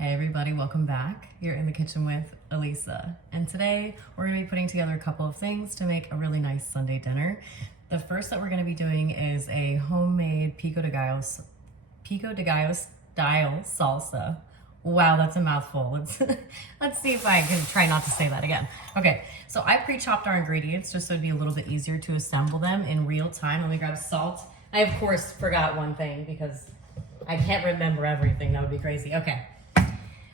Hey everybody, welcome back. You're in the kitchen with Elisa. And today we're gonna be putting together a couple of things to make a really nice Sunday dinner. The first that we're gonna be doing is a homemade pico de gallo style salsa. Wow, that's a mouthful. Let's see if I can try not to say that again. Okay, so I pre-chopped our ingredients just so it'd be a little bit easier to assemble them in real time. Let me grab salt. I of course forgot one thing because I can't remember everything. That would be crazy. Okay.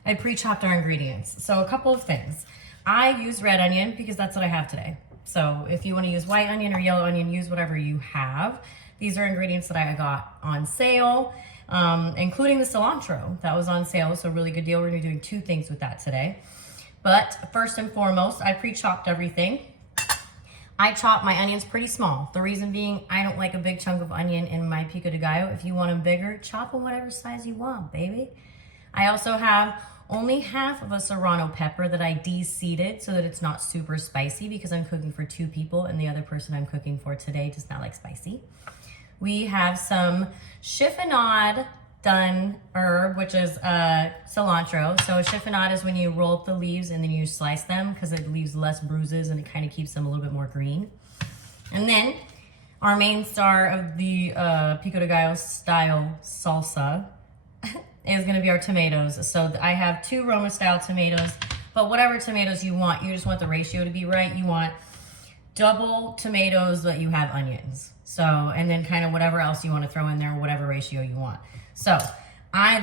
I pre-chopped our ingredients. So a couple of things. I use red onion because that's what I have today. So if you want to use white onion or yellow onion, use whatever you have. These are ingredients that I got on sale, including the cilantro that was on sale. So really good deal. We're gonna be doing two things with that today. But first and foremost, I pre-chopped everything. I chop my onions pretty small. The reason being, I don't like a big chunk of onion in my pico de gallo. If you want them bigger, chop them whatever size you want, baby. I also have only half of a serrano pepper that I de-seeded so that it's not super spicy because I'm cooking for two people and the other person I'm cooking for today does not like spicy. We have some chiffonade done herb, which is cilantro. So chiffonade is when you roll up the leaves and then you slice them because it leaves less bruises and it kind of keeps them a little bit more green. And then our main star of the pico de gallo style salsa is gonna be our tomatoes. So I have two Roma style tomatoes, but whatever tomatoes you want, you just want the ratio to be right. You want double tomatoes, but you have onions. So, and then kind of whatever else you wanna throw in there, whatever ratio you want. So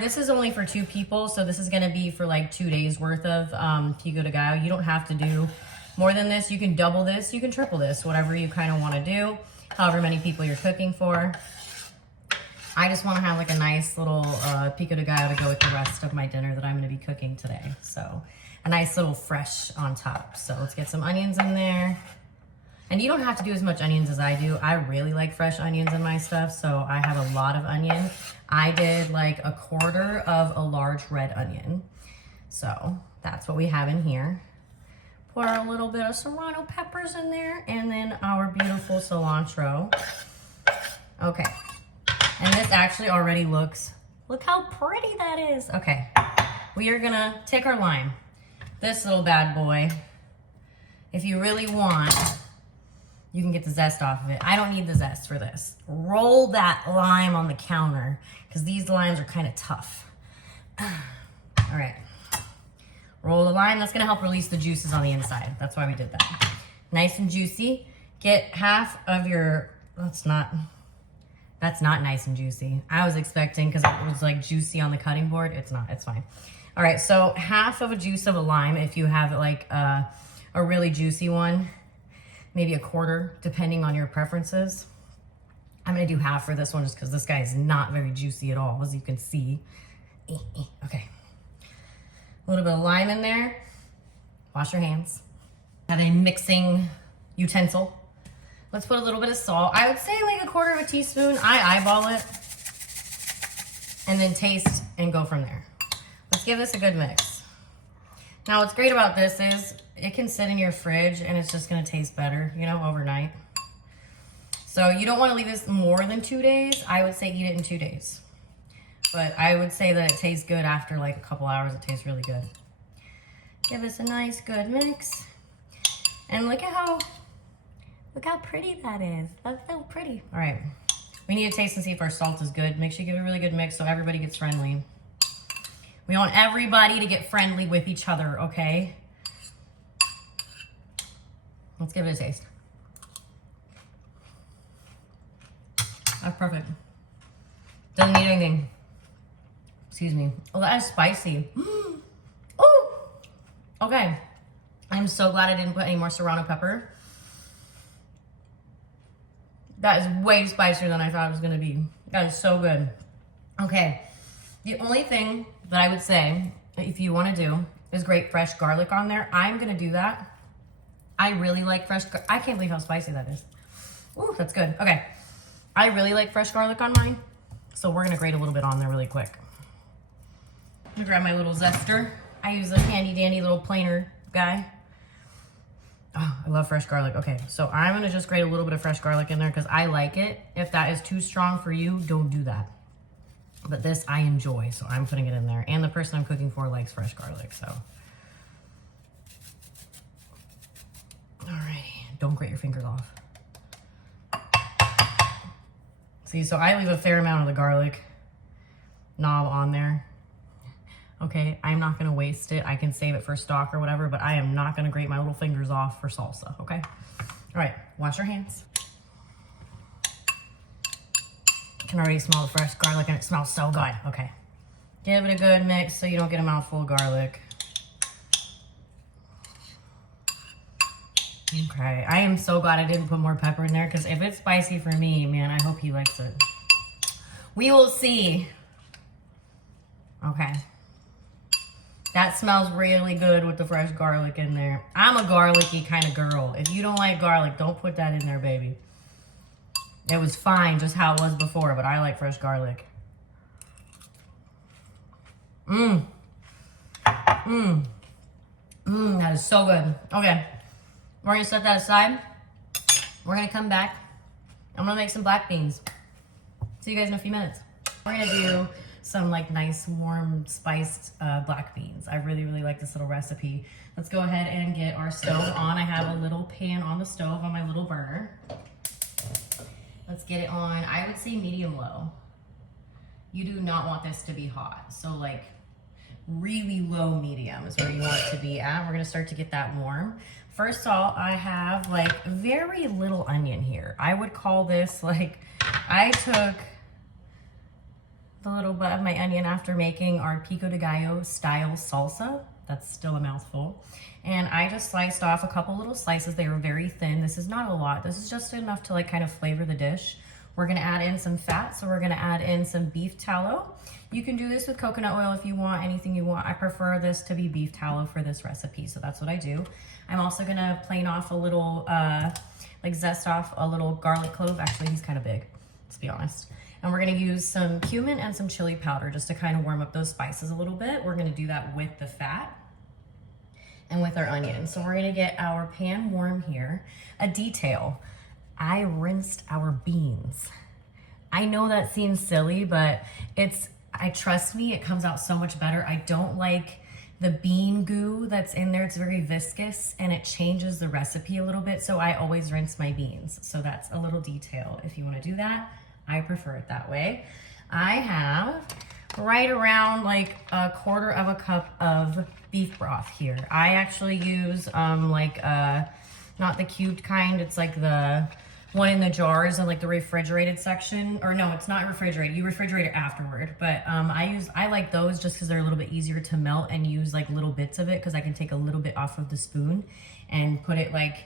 this is only for two people. So this is gonna be for like 2 days worth of pico de gallo. You don't have to do more than this. You can double this, you can triple this, whatever you kind of wanna do, however many people you're cooking for. I just want to have like a nice little pico de gallo to go with the rest of my dinner that I'm going to be cooking today. So a nice little fresh on top. So let's get some onions in there. And you don't have to do as much onions as I do. I really like fresh onions in my stuff, so I have a lot of onion. I did like a quarter of a large red onion. So that's what we have in here. Pour a little bit of serrano peppers in there and then our beautiful cilantro. Okay. And this actually already looks, look how pretty that is. Okay, we are gonna take our lime. This little bad boy, if you really want, you can get the zest off of it. I don't need the zest for this. Roll that lime on the counter because these limes are kind of tough. All right, roll the lime. That's gonna help release the juices on the inside. That's why we did that. Nice and juicy. Get half of your, that's not nice and juicy. I was expecting, because it was like juicy on the cutting board. It's not, it's fine. All right, so half of a juice of a lime, if you have like a really juicy one, maybe a quarter, depending on your preferences. I'm gonna do half for this one just because this guy is not very juicy at all, as you can see. Okay, a little bit of lime in there. Wash your hands. Have a mixing utensil. Let's put a little bit of salt. I would say like a quarter of a teaspoon. I eyeball it and then taste and go from there. Let's give this a good mix. Now what's great about this is it can sit in your fridge and it's just gonna taste better, you know, overnight. So you don't wanna leave this more than 2 days. I would say eat it in 2 days. But I would say that it tastes good after like a couple hours. It tastes really good. Give this a nice good mix. And look how pretty that is. That's so pretty. All right, we need to taste and see if our salt is good. Make sure you give it a really good mix so everybody gets friendly. We want everybody to get friendly with each other, okay? Let's give it a taste. That's perfect. Doesn't need anything. Excuse me. Oh, that is spicy. Oh, okay. I'm so glad I didn't put any more serrano pepper. That is way spicier than I thought it was gonna be. That is so good. Okay, the only thing that I would say, if you wanna do, is grate fresh garlic on there. I'm gonna do that. I really like fresh, I can't believe how spicy that is. Ooh, that's good. Okay, I really like fresh garlic on mine, so we're gonna grate a little bit on there really quick. I'm gonna grab my little zester. I use a handy dandy little planer guy. Oh, I love fresh garlic. Okay, so I'm gonna just grate a little bit of fresh garlic in there because I like it. If that is too strong for you, don't do that. But this I enjoy, so I'm putting it in there. And the person I'm cooking for likes fresh garlic, so. Alrighty, don't grate your fingers off. See, so I leave a fair amount of the garlic knob on there. Okay, I'm not gonna waste it. I can save it for stock or whatever, but I am not gonna grate my little fingers off for salsa, okay? All right, wash your hands. You can already smell the fresh garlic and it smells so good. Okay, give it a good mix so you don't get a mouthful of garlic. Okay, I am so glad I didn't put more pepper in there because if it's spicy for me, man, I hope he likes it. We will see. Okay. That smells really good with the fresh garlic in there. I'm a garlicky kind of girl. If you don't like garlic, don't put that in there, baby. It was fine just how it was before, but I like fresh garlic. That is so good. Okay, we're gonna set that aside. We're gonna come back. I'm gonna make some black beans. See you guys in a few minutes. We're gonna do some like nice warm spiced black beans. I really like this little recipe. Let's go ahead and get our stove on. I have a little pan on the stove on my little burner. Let's get it on, I would say medium low. You do not want this to be hot. So like really low medium is where you want it to be at. We're gonna start to get that warm. First of all, I have like very little onion here. I would call this like, I took the little bit of my onion after making our pico de gallo style salsa. That's still a mouthful. And I just sliced off a couple little slices. They were very thin. This is not a lot. This is just enough to like kind of flavor the dish. We're gonna add in some fat. So we're gonna add in some beef tallow. You can do this with coconut oil if you want, anything you want. I prefer this to be beef tallow for this recipe. So that's what I do. I'm also gonna plain off a little, like zest off a little garlic clove. Actually, he's kind of big, let's be honest. And we're gonna use some cumin and some chili powder just to kind of warm up those spices a little bit. We're gonna do that with the fat and with our onions. So we're gonna get our pan warm here. A detail, I rinsed our beans. I know that seems silly, but trust me, it comes out so much better. I don't like the bean goo that's in there. It's very viscous and it changes the recipe a little bit. So I always rinse my beans. So that's a little detail. If you wanna do that, I prefer it that way. I have right around like a quarter of a cup of beef broth here. I actually use not the cubed kind, it's like the one in the jars and like the refrigerated section, or no, it's not refrigerated, you refrigerate it afterward. But I like those just because they're a little bit easier to melt and use like little bits of it, because I can take a little bit off of the spoon and put it like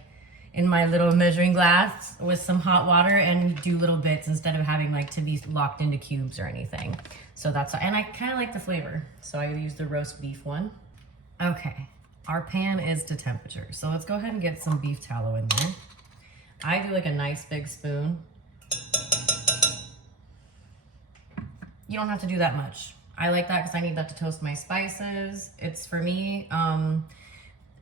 in my little measuring glass with some hot water and do little bits instead of having like to be locked into cubes or anything. So that's, and I kind of like the flavor. So I use the roast beef one. Okay, our pan is to temperature. So let's go ahead and get some beef tallow in there. I do like a nice big spoon. You don't have to do that much. I like that because I need that to toast my spices. It's for me,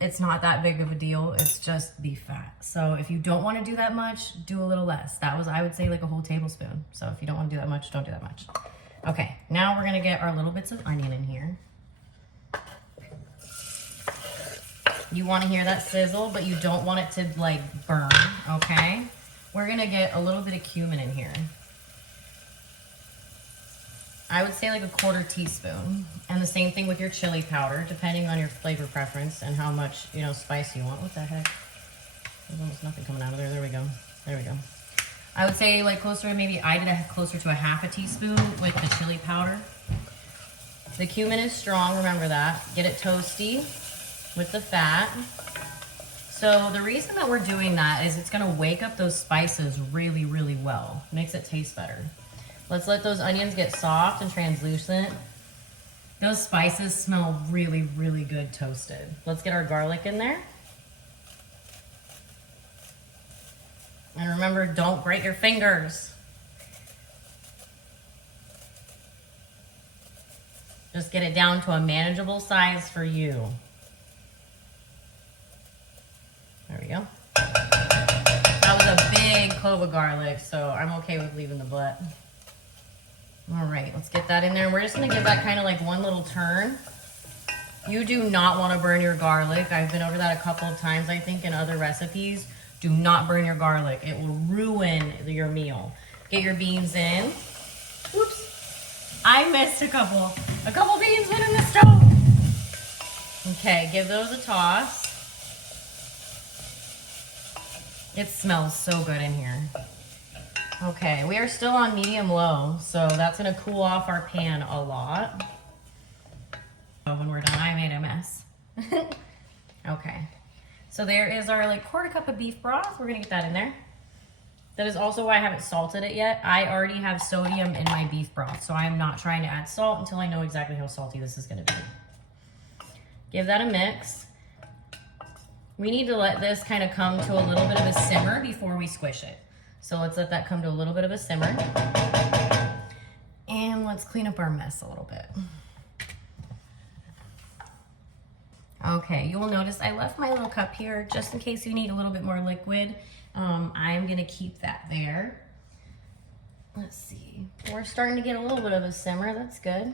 it's not that big of a deal. It's just beef fat. So if you don't want to do that much, do a little less. That was, I would say, like a whole tablespoon. So if you don't want to do that much, don't do that much. Okay, now we're gonna get our little bits of onion in here. You want to hear that sizzle, but you don't want it to like burn, okay? We're gonna get a little bit of cumin in here. I would say like a quarter teaspoon. And the same thing with your chili powder, depending on your flavor preference and how much, you know, spice you want. What the heck? There's almost nothing coming out of there. There we go. There we go. I would say like closer, maybe I did closer to a half a teaspoon with the chili powder. The cumin is strong, remember that. Get it toasty with the fat. So the reason that we're doing that is it's gonna wake up those spices really, really well. Makes it taste better. Let's let those onions get soft and translucent. Those spices smell really, really good toasted. Let's get our garlic in there. And remember, don't grate your fingers. Just get it down to a manageable size for you. There we go. That was a big clove of garlic, so I'm okay with leaving the butt. All right, let's get that in there. We're just gonna give that kind of like one little turn. You do not want to burn your garlic. I've been over that a couple of times, I think, in other recipes. Do not burn your garlic. It will ruin your meal. Get your beans in. Oops, I missed a couple. A couple beans went in the stove. Okay, give those a toss. It smells so good in here. Okay, we are still on medium low, so that's gonna cool off our pan a lot. When we're done, I made a mess. Okay, so there is our like quarter cup of beef broth. We're gonna get that in there. That is also why I haven't salted it yet. I already have sodium in my beef broth, so I'm not trying to add salt until I know exactly how salty this is gonna be. Give that a mix. We need to let this kind of come to a little bit of a simmer before we squish it. So let's let that come to a little bit of a simmer. And let's clean up our mess a little bit. Okay, you will notice I left my little cup here just in case you need a little bit more liquid. I'm gonna keep that there. Let's see, we're starting to get a little bit of a simmer, that's good.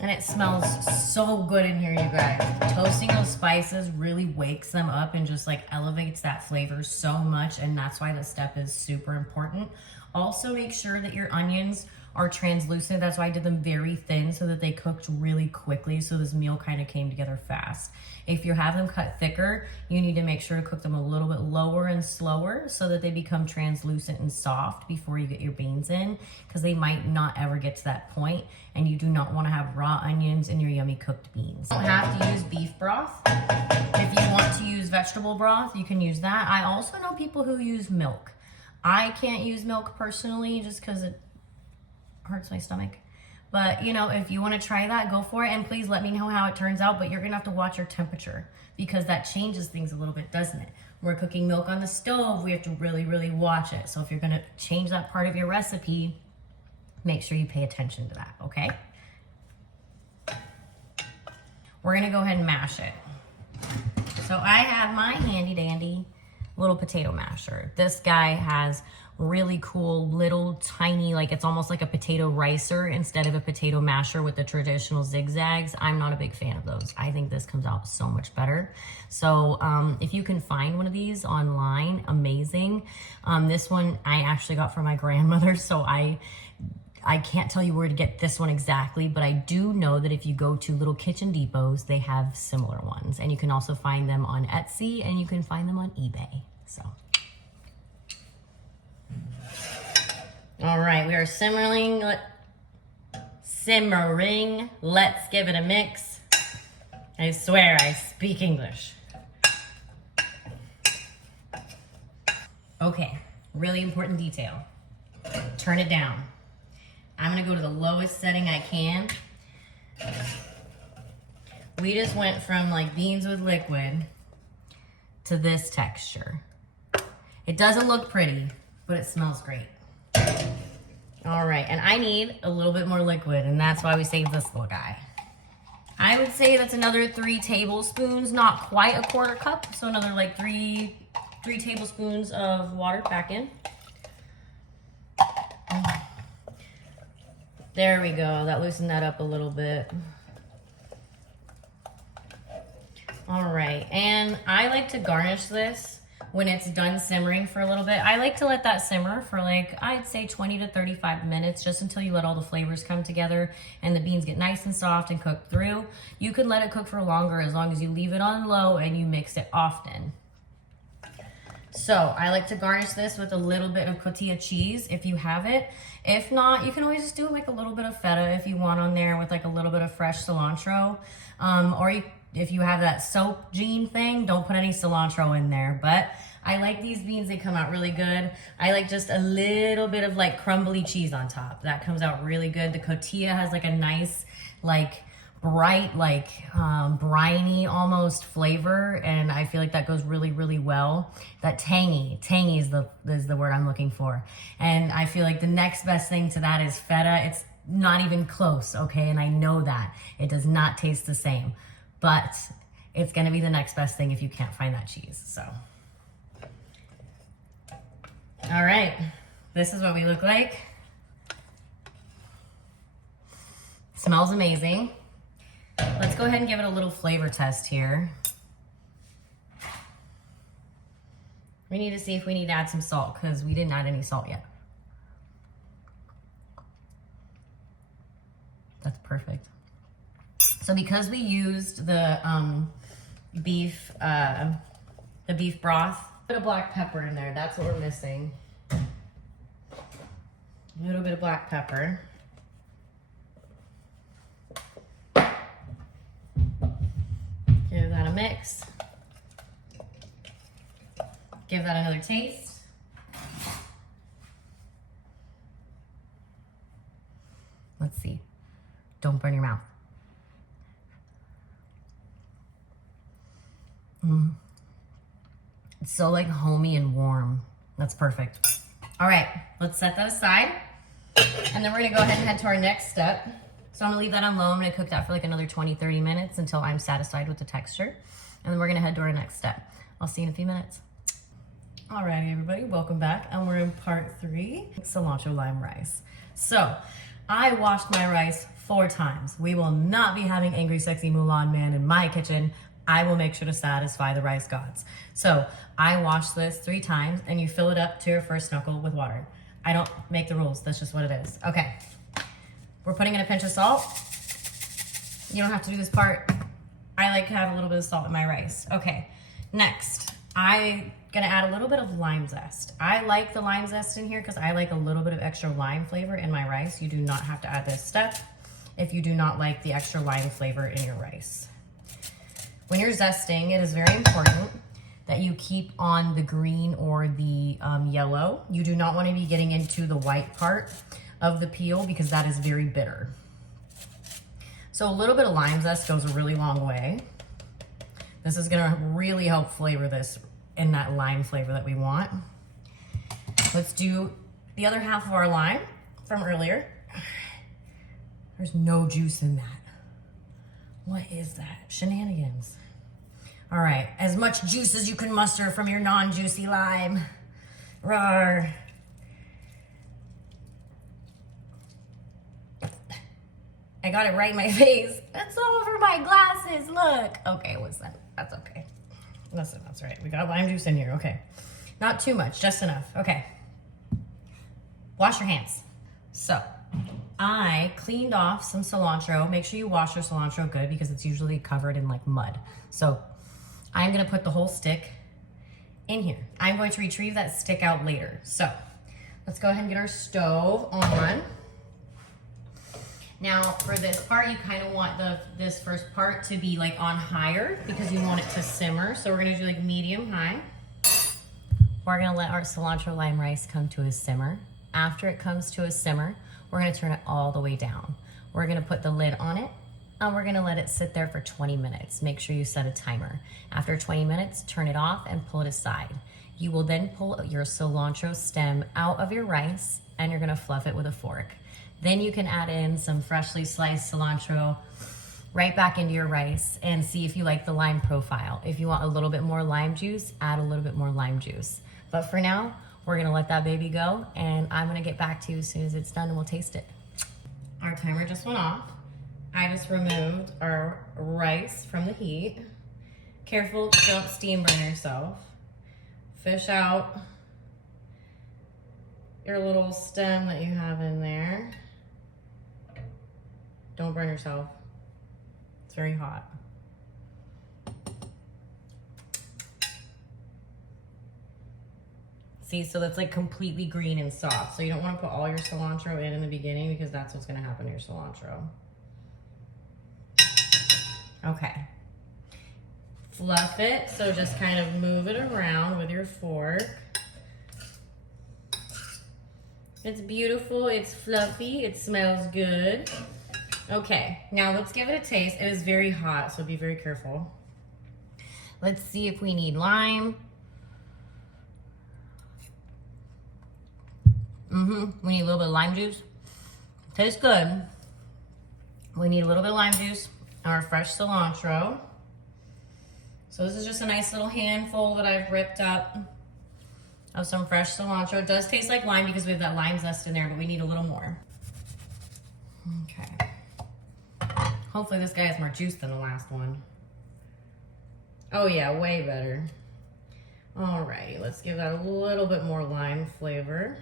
And it smells so good in here, you guys. Toasting those spices really wakes them up and just like elevates that flavor so much, and that's why this step is super important. Also, make sure that your onions are translucent. That's why I did them very thin so that they cooked really quickly, so this meal kind of came together fast. If you have them cut thicker, you need to make sure to cook them a little bit lower and slower so that they become translucent and soft before you get your beans in, because they might not ever get to that point, and you do not want to have raw onions in your yummy cooked beans. You don't have to use beef broth. If you want to use vegetable broth, you can use that. I also know people who use milk. I can't use milk personally just because it hurts my stomach. But you know, if you want to try that, go for it, and please let me know how it turns out. But you're gonna have to watch your temperature, because that changes things a little bit, doesn't it? We're cooking milk on the stove, we have to really watch it. So if you're gonna change that part of your recipe, make sure you pay attention to that, okay? We're gonna go ahead and mash it. So I have my handy dandy little potato masher. This guy has really cool little tiny, like it's almost like a potato ricer instead of a potato masher with the traditional zigzags. I'm not a big fan of those. I think this comes out so much better. So if you can find one of these online, amazing. This one I actually got from my grandmother, so I can't tell you where to get this one exactly, but I do know that if you go to little kitchen depots, they have similar ones, and you can also find them on Etsy, and you can find them on eBay. So all right, we are simmering. Let's give it a mix. I swear I speak English. Okay, really important detail. Turn it down. I'm gonna go to the lowest setting I can. We just went from like beans with liquid to this texture. It doesn't look pretty, but it smells great. All right, and I need a little bit more liquid, and that's why we saved this little guy. I would say that's another 3 tablespoons, not quite a quarter cup, so another like three tablespoons of water back in. There we go, that loosened that up a little bit. All right, and I like to garnish this when it's done simmering for a little bit. I like to let that simmer for like, I'd say 20 to 35 minutes, just until you let all the flavors come together and the beans get nice and soft and cooked through. You can let it cook for longer as long as you leave it on low and you mix it often. So I like to garnish this with a little bit of cotija cheese if you have it. If not, you can always just do like a little bit of feta if you want on there with like a little bit of fresh cilantro. If you have that soap gene thing, don't put any cilantro in there. But I like these beans, they come out really good. I like just a little bit of like crumbly cheese on top. That comes out really good. The cotija has like a nice, like bright, like briny almost flavor, and I feel like that goes really well. That tangy is the word I'm looking for. And I feel like the next best thing to that is feta. It's not even close, okay? And I know that it does not taste the same, but it's gonna be the next best thing if you can't find that cheese. So all right, This is what we look like. Smells amazing. Let's go ahead and give it a little flavor test here. We need to see if we need to add some salt because we didn't add any salt yet. That's perfect. So because we used the beef broth, a bit of black pepper in there. That's what we're missing. A little bit of black pepper. Give that a mix. Give that another taste. Let's see. Don't burn your mouth. It's so like homey and warm. That's perfect. All right, let's set that aside. And then we're gonna go ahead and head to our next step. So I'm gonna leave that on low. I'm gonna cook that for like another 20, 30 minutes until I'm satisfied with the texture. And then we're gonna head to our next step. I'll see you in a few minutes. Alrighty, everybody, welcome back. And we're in part 3, cilantro lime rice. So I washed my rice 4 times. We will not be having angry, sexy Mulan man in my kitchen. I will make sure to satisfy the rice gods. So I washed this 3 times and you fill it up to your first knuckle with water. I don't make the rules, that's just what it is. Okay, we're putting in a pinch of salt. You don't have to do this part. I like to have a little bit of salt in my rice. Okay, next, I'm gonna add a little bit of lime zest. I like the lime zest in here because I like a little bit of extra lime flavor in my rice. You do not have to add this step if you do not like the extra lime flavor in your rice. When you're zesting, it is very important that you keep on the green or the yellow. You do not want to be getting into the white part of the peel because that is very bitter. So a little bit of lime zest goes a really long way. This is gonna really help flavor this in that lime flavor that we want. Let's do the other half of our lime from earlier. There's no juice in that. What is that? Shenanigans. All right, as much juice as you can muster from your non-juicy lime. Rawr. I got it right in my face. It's all over my glasses, look. Okay, what's that? That's okay. Listen, that's right. We got lime juice in here, okay. Not too much, just enough, okay. Wash your hands. So, I cleaned off some cilantro. Make sure you wash your cilantro good because it's usually covered in like mud. So I'm gonna put the whole stick in here. I'm going to retrieve that stick out later. So let's go ahead and get our stove on. Now for this part, you kind of want this first part to be like on higher because you want it to simmer. So we're gonna do like medium high. We're gonna let our cilantro lime rice come to a simmer. After it comes to a simmer, we're gonna turn it all the way down. We're gonna put the lid on it and we're gonna let it sit there for 20 minutes. Make sure you set a timer. After 20 minutes, turn it off and pull it aside. You will then pull your cilantro stem out of your rice and you're gonna fluff it with a fork. Then you can add in some freshly sliced cilantro right back into your rice and see if you like the lime profile. If you want a little bit more lime juice, add a little bit more lime juice. But for now, we're gonna let that baby go and I'm gonna get back to you as soon as it's done and we'll taste it. Our timer just went off. I just removed our rice from the heat. Careful, don't steam burn yourself. Fish out your little stem that you have in there. Don't burn yourself. It's very hot. See, so that's like completely green and soft. So you don't want to put all your cilantro in the beginning because that's what's going to happen to your cilantro. Okay. Fluff it. So just kind of move it around with your fork. It's beautiful. It's fluffy. It smells good. Okay. Now let's give it a taste. It is very hot, so be very careful. Let's see if we need lime. We need a little bit of lime juice. Tastes good. We need a little bit of lime juice, our fresh cilantro. So this is just a nice little handful that I've ripped up. of some fresh cilantro. It does taste like lime because we have that lime zest in there, but we need a little more. Okay. Hopefully this guy has more juice than the last one. Oh yeah, way better. Alrighty, let's give that a little bit more lime flavor.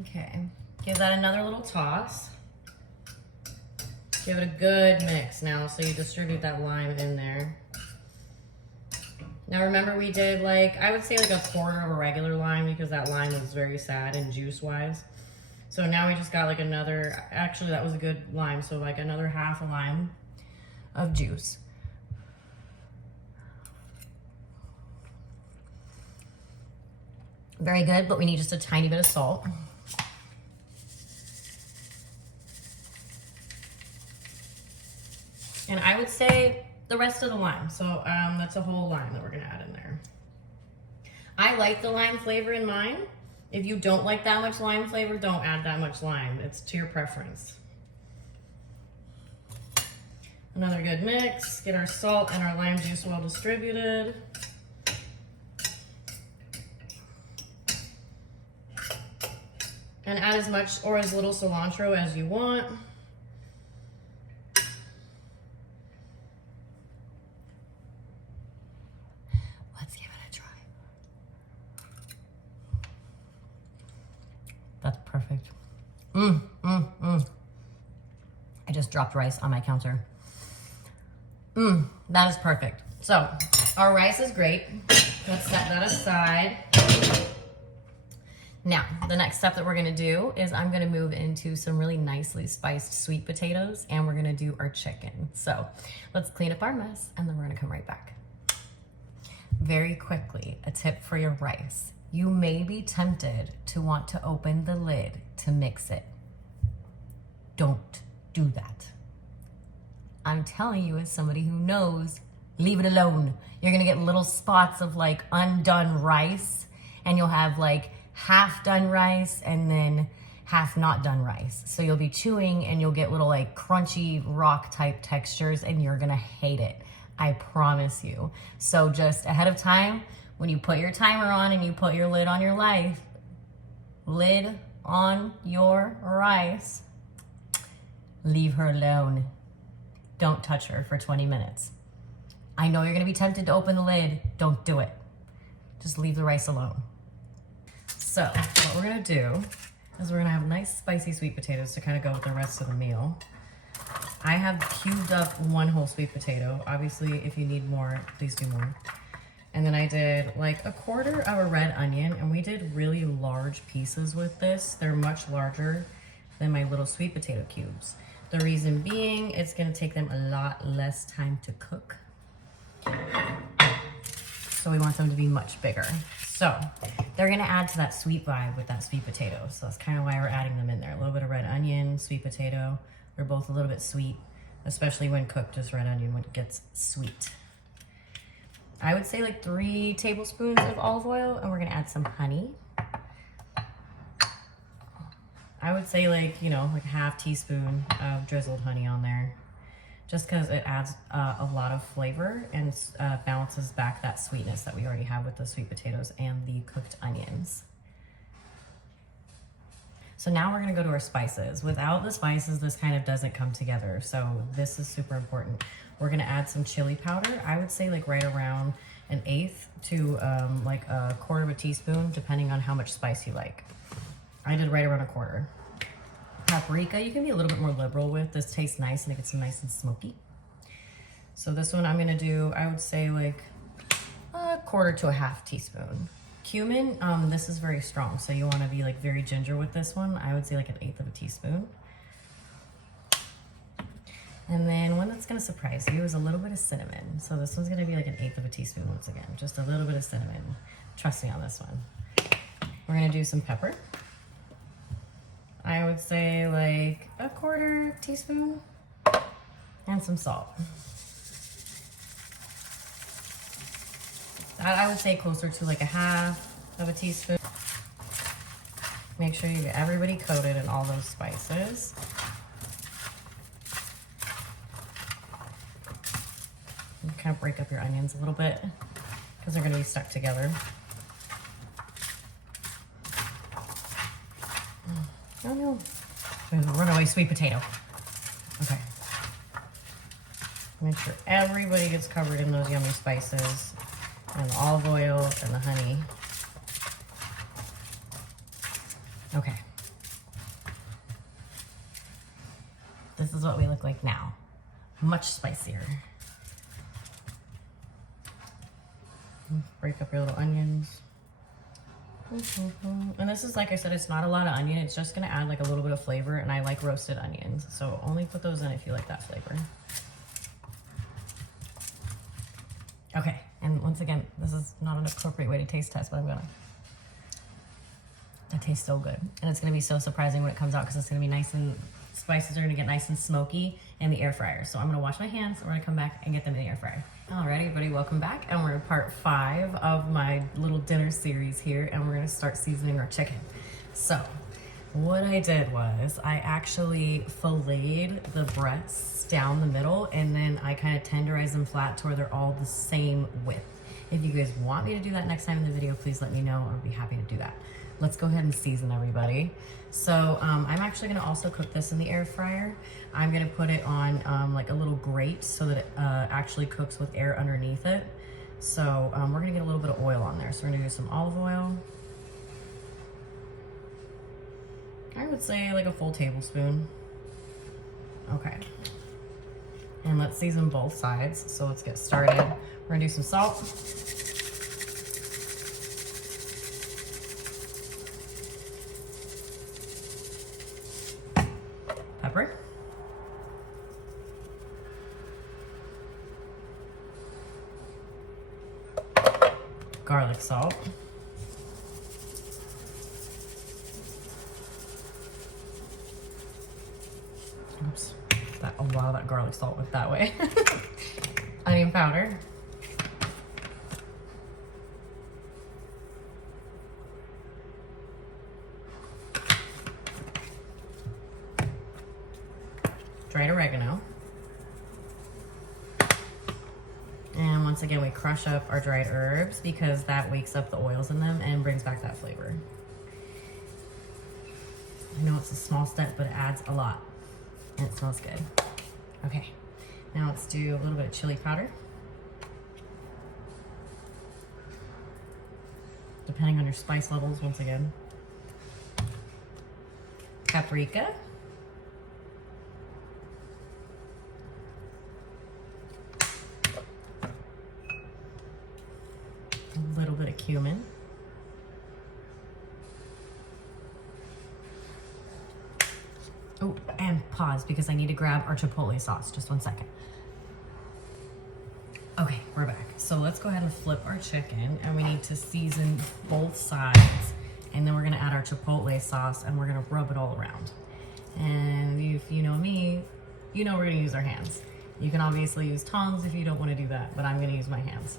Okay, give that another little toss. Give it a good mix now so you distribute that lime in there. Now remember we did like, I would say like a quarter of a regular lime because that lime was very sad and juice wise. So now we just got like another, actually that was a good lime, so like another half a lime of juice. Very good, but we need just a tiny bit of salt. And I would say the rest of the lime. So that's a whole lime that we're gonna add in there. I like the lime flavor in mine. If you don't like that much lime flavor, don't add that much lime. It's to your preference. Another good mix. Get our salt and our lime juice well distributed. And add as much or as little cilantro as you want. Let's give it a try. That's perfect. I just dropped rice on my counter. That is perfect. So our rice is great. Let's set that aside. Now, the next step that we're gonna do is I'm gonna move into some really nicely spiced sweet potatoes and we're gonna do our chicken. So let's clean up our mess and then we're gonna come right back. Very quickly, a tip for your rice. You may be tempted to want to open the lid to mix it. Don't do that. I'm telling you as somebody who knows, leave it alone. You're gonna get little spots of like undone rice and you'll have like half done rice and then half not done rice. So you'll be chewing and you'll get little like crunchy rock type textures and you're gonna hate it. I promise you. So just ahead of time, when you put your timer on and you put your lid on your lid on your rice, leave her alone. Don't touch her for 20 minutes. I know you're gonna be tempted to open the lid. Don't do it. Just leave the rice alone. So what we're gonna do is we're gonna have nice spicy sweet potatoes to kind of go with the rest of the meal. I have cubed up one whole sweet potato. Obviously, if you need more, please do more. And then I did like a quarter of a red onion, and we did really large pieces with this. They're much larger than my little sweet potato cubes. The reason being, it's gonna take them a lot less time to cook. So we want them to be much bigger. So they're gonna add to that sweet vibe with that sweet potato. So that's kind of why we're adding them in there. A little bit of red onion, sweet potato. They're both a little bit sweet, especially when cooked, just red onion when it gets sweet. I would say like 3 tablespoons of olive oil, and we're gonna add some honey. I would say like, you know, like a half teaspoon of drizzled honey on there, just because it adds a lot of flavor and balances back that sweetness that we already have with the sweet potatoes and the cooked onions. So now we're gonna go to our spices. Without the spices, this kind of doesn't come together. So this is super important. We're gonna add some chili powder. I would say like right around 1/8 to like a quarter of a teaspoon, depending on how much spice you like. I did right around a quarter. Paprika, you can be a little bit more liberal with. This tastes nice and it gets nice and smoky. So this one I'm gonna do, I would say like a quarter to a half teaspoon. Cumin, this is very strong, so you wanna be like very ginger with this one. I would say like 1/8 of a teaspoon. And then one that's gonna surprise you is a little bit of cinnamon. So this one's gonna be like 1/8 of a teaspoon once again, just a little bit of cinnamon. Trust me on this one. We're gonna do some pepper. I would say like a quarter teaspoon and some salt. That I would say closer to like a half of a teaspoon. Make sure you get everybody coated in all those spices. kind of break up your onions a little bit because they're going to be stuck together. Oh no. Runaway sweet potato. Okay. Make sure everybody gets covered in those yummy spices and the olive oil and the honey. Okay. This is what we look like now. Much spicier. Break up your little onions. And this is, like I said, it's not a lot of onion. It's just gonna add like a little bit of flavor, and I like roasted onions. So only put those in if you like that flavor. Okay, and once again, this is not an appropriate way to taste test, but I'm gonna. That tastes so good. And it's gonna be so surprising when it comes out because it's gonna be nice and spices are gonna get nice and smoky in the air fryer. So I'm gonna wash my hands, we're gonna come back and get them in the air fryer. Alright, everybody, welcome back. And we're in part 5 of my little dinner series here, and we're gonna start seasoning our chicken. So, what I did was I actually filleted the breasts down the middle, and then I kind of tenderized them flat to where they're all the same width. If you guys want me to do that next time in the video, please let me know. I'll be happy to do that. Let's go ahead and season everybody. So I'm actually gonna also cook this in the air fryer. I'm gonna put it on like a little grate so that it actually cooks with air underneath it. So we're gonna get a little bit of oil on there. So we're gonna do some olive oil. I would say like a full tablespoon. Okay. And let's season both sides. So let's get started. We're gonna do some salt. Pepper. Garlic salt. Oops. Oh wow, that garlic salt went that way. Onion powder. Dried oregano. And once again, we crush up our dried herbs because that wakes up the oils in them and brings back that flavor. I know it's a small step, but it adds a lot. And it smells good. Okay, now let's do a little bit of chili powder. Depending on your spice levels, once again. Paprika. A little bit of cumin. Oh, and pause because I need to grab our chipotle sauce. Just 1 second. Okay, we're back. So let's go ahead and flip our chicken, and we need to season both sides. And then we're gonna add our chipotle sauce, and we're gonna rub it all around. And if you know me, you know we're gonna use our hands. You can obviously use tongs if you don't wanna do that, but I'm gonna use my hands.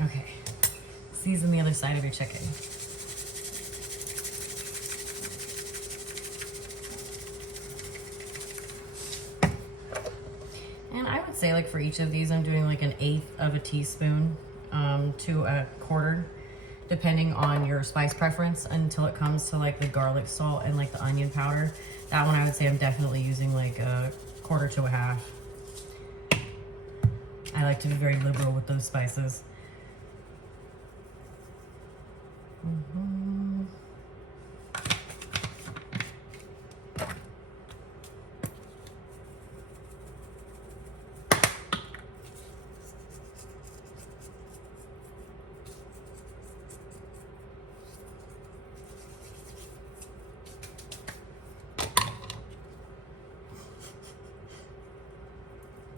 Okay, season the other side of your chicken. And I would say like for each of these, I'm doing like 1/8 of a teaspoon to a quarter, depending on your spice preference, until it comes to like the garlic salt and like the onion powder. That one I would say I'm definitely using like 1/4 to 1/2. I like to be very liberal with those spices.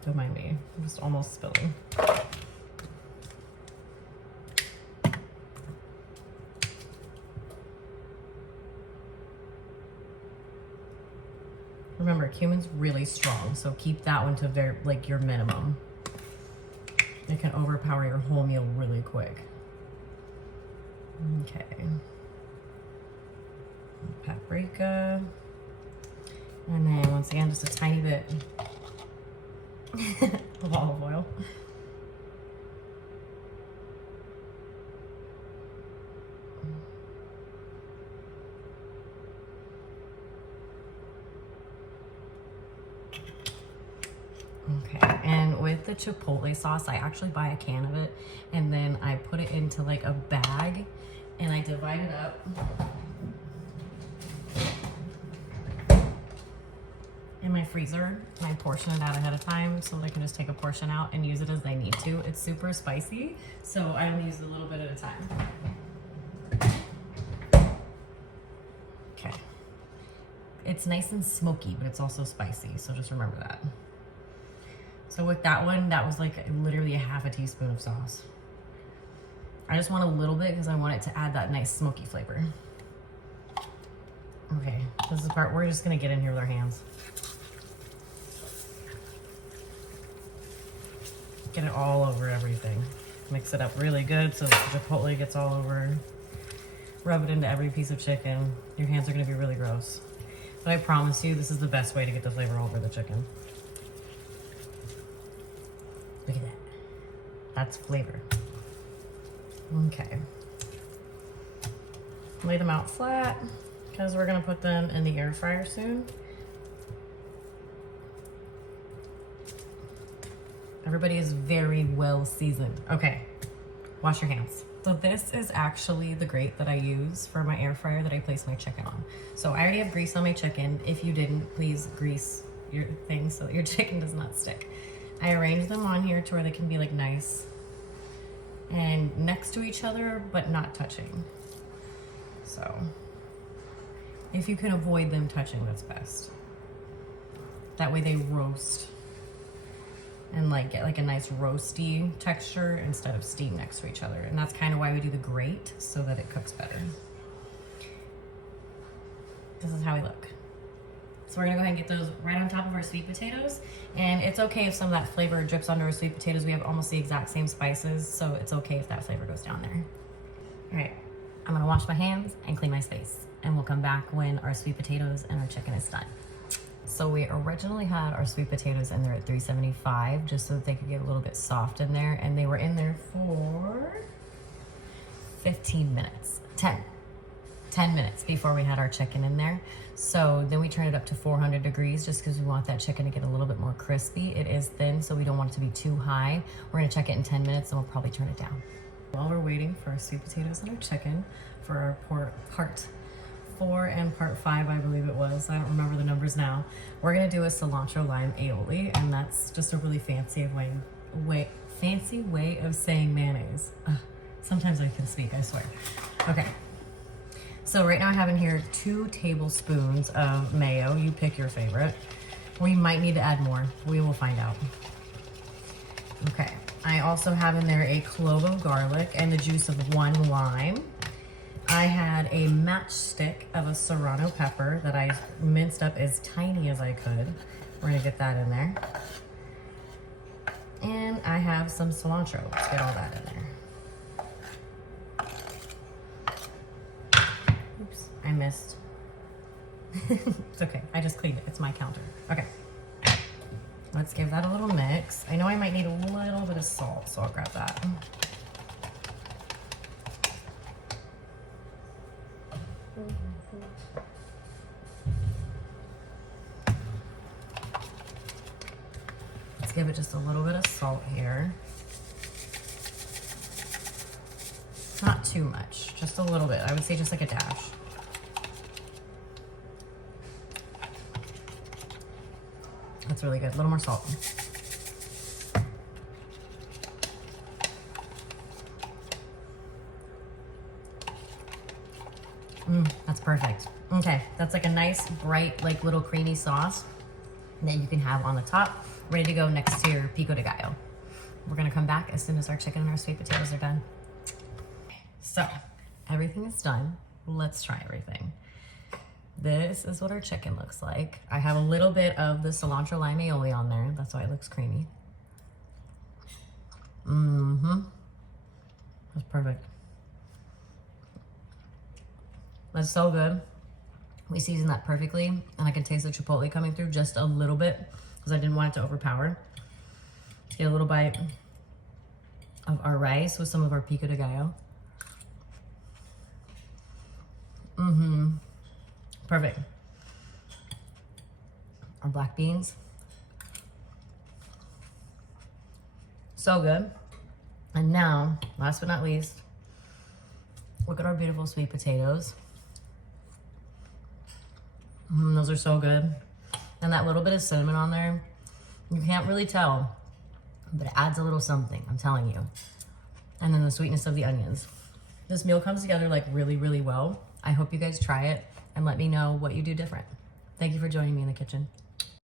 Don't mind me, I'm just almost spilling. Remember, cumin's really strong, so keep that one to very, like your minimum. It can overpower your whole meal really quick. Okay. Paprika. And then once again, just a tiny bit. of olive oil. Okay, and with the Chipotle sauce, I actually buy a can of it, and then I put it into like a bag, and I divide it up. In my freezer, and I portion it out ahead of time so that I can just take a portion out and use it as I need to. It's super spicy, so I only use a little bit at a time. Okay. It's nice and smoky, but it's also spicy, so just remember that. So with that one, that was like literally a half a teaspoon of sauce. I just want a little bit because I want it to add that nice smoky flavor. Okay, this is the part we're just gonna get in here with our hands. Get it all over everything. Mix it up really good so the chipotle gets all over. Rub it into every piece of chicken. Your hands are gonna be really gross. But I promise you, this is the best way to get the flavor all over the chicken. Look at that. That's flavor. Okay. Lay them out flat because we're gonna put them in the air fryer soon. Everybody is very well seasoned. Okay, wash your hands. So this is actually the grate that I use for my air fryer that I place my chicken on. So I already have grease on my chicken. If you didn't, please grease your thing so that your chicken does not stick. I arrange them on here to where they can be like nice and next to each other, but not touching. So if you can avoid them touching, that's best. That way they roast and like get like a nice roasty texture instead of steam next to each other. And that's kind of why we do the grate, so that it cooks better. This is how we look. So we're gonna go ahead and get those right on top of our sweet potatoes. And it's okay if some of that flavor drips onto our sweet potatoes. We have almost the exact same spices, so it's okay if that flavor goes down there. All right, I'm gonna wash my hands and clean my space, and we'll come back when our sweet potatoes and our chicken is done. So we originally had our sweet potatoes in there at 375, just so that they could get a little bit soft in there, and they were in there for 15 minutes, 10 minutes before we had our chicken in there. So then we turned it up to 400 degrees just because we want that chicken to get a little bit more crispy. It is thin, so we don't want it to be too high. We're gonna check it in 10 minutes and we'll probably turn it down. While we're waiting for our sweet potatoes and our chicken for our part 4 and part 5, I believe it was. I don't remember the numbers now. We're gonna do a cilantro lime aioli, and that's just a really fancy way of saying mayonnaise. Sometimes I can speak, I swear. Okay. So right now I have in here 2 tablespoons of mayo. You pick your favorite. We might need to add more. We will find out. Okay. I also have in there a clove of garlic and the juice of 1 lime. I had a matchstick of a serrano pepper that I minced up as tiny as I could. We're gonna get that in there. And I have some cilantro. Let's get all that in there. Oops, I missed. It's okay, I just cleaned it. It's my counter. Okay. Let's give that a little mix. I know I might need a little bit of salt, so I'll grab that. Let's give it just a little bit of salt here. Not too much, just a little bit. I would say just like a dash. That's really good. A little more salt. That's perfect. Okay, that's like a nice, bright, like little creamy sauce that you can have on the top, ready to go next to your pico de gallo. We're gonna come back as soon as our chicken and our sweet potatoes are done. So, everything is done. Let's try everything. This is what our chicken looks like. I have a little bit of the cilantro lime aioli on there. That's why it looks creamy. That's perfect. That's so good. We seasoned that perfectly, and I can taste the chipotle coming through just a little bit because I didn't want it to overpower. Let's get a little bite of our rice with some of our pico de gallo. Perfect. Our black beans. So good. And now, last but not least, look at our beautiful sweet potatoes. Those are so good. And that little bit of cinnamon on there, you can't really tell, but it adds a little something, I'm telling you. And then the sweetness of the onions. This meal comes together like really, really well. I hope you guys try it and let me know what you do different. Thank you for joining me in the kitchen.